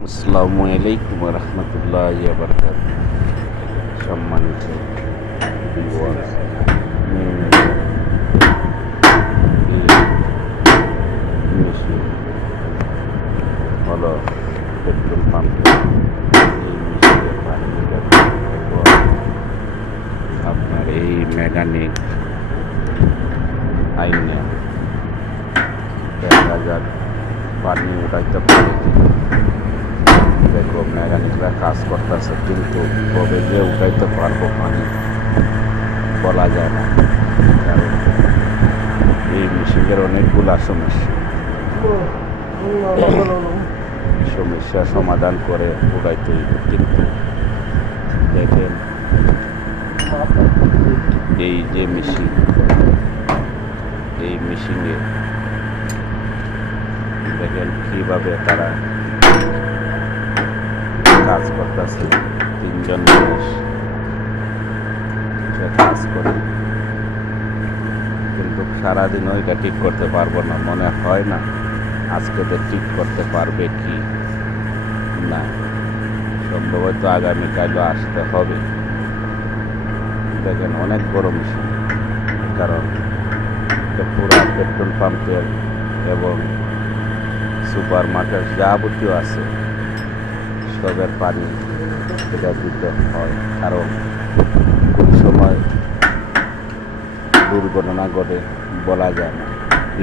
আসসালামু আলাইকুম রহমতুল্লাহি ওয়া বারাকাতুহু। সম্মানিত ভিউয়ার্স, নিয়মিত এই মেশিন হলো পেট্রোল পাম্পে এই মেশিনে পানি উঠাতে এবং আপনার এই মেকানিক আইনে 10,000 পানি উঠাইতে পারে কিনা। দেখো মেকানিকরা কাজ করতেছে, কিন্তু কবে যে উঠাইতে পারবো পানি বলা যায় না, কারণ এই মেশিনের অনেকগুলা সমস্যা সমাধান করে উঠাইতে হইব। কিন্তু দেখেন এই যে মেশিন, এই মেশিনে দেখেন কিভাবে তারা কাজ করতেছে। 3জন মানুষ কাজ করে, কিন্তু সারাদিনও এটা ঠিক করতে পারবো না, মনে হয় না আজকে তো ঠিক করতে পারবে কি না। সম্ভবত আগামীকালও আসতে হবে। দেখেন অনেক বড় মেশিন, কারণ পুরো পেট্রোল পাম্পের এবং সুপার মার্কেট যাবতীয় আছে সবের পানি এটা দিতে হয়, কারণ কোন সময় দুর্ঘটনা ঘটে বলা যায় না।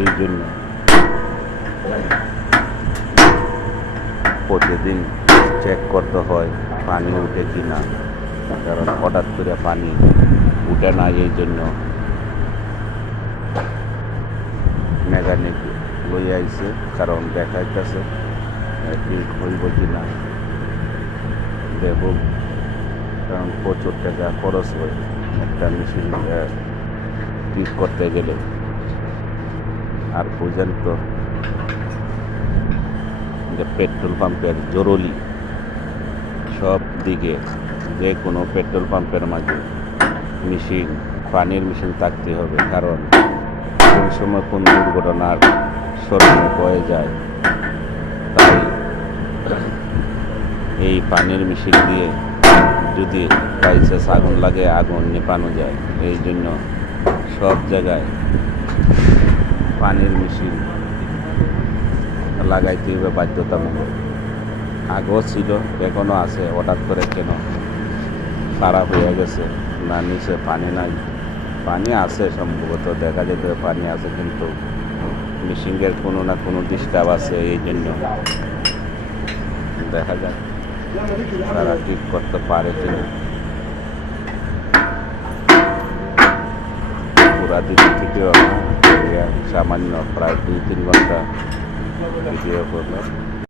এই জন্য প্রতিদিন চেক করতে হয় পানি উঠে কি না, কারণ হঠাৎ করে পানি উঠে না। এই জন্য মেকানিক লই আইছে, কারণ দেখাইতেছে ঠিক হইব কি না দেখুক, কারণ প্রচুর টাকা খরচ হয় একটা মেশিন ঠিক করতে গেলে। আর বুঝেন তো যে পেট্রোল পাম্পের জরুরি সব দিকে, যে কোনো পেট্রোল পাম্পের মাঝে মেশিন, পানির মেশিন থাকতে হবে, কারণ কোন সময় কোন দুর্ঘটনার স্মরণে হয়ে যায়। তাই এই পানির মেশিন দিয়ে যদি বাইচান্স আগুন লাগে, আগুন নেপানো যায়। এই জন্য সব জায়গায় পানির মেশিন লাগাইতে হবে বাধ্যতামূলক। আগেও ছিল, এখনও আছে। হঠাৎ করে কেন খারাপ হয়ে গেছে না, নিচে পানি নাই? পানি আছে, সম্ভবত দেখা যেতে পানি আছে, কিন্তু মেশিনের কোনো না কোনো ডিস্টার্ব আছে। এই জন্য দেখা যাক তারা ঠিক করতে পারে কিনা। পুরা দিন থেকেও সামান্য প্রায় 2-3 ঘন্টা ভিডিও করলাম।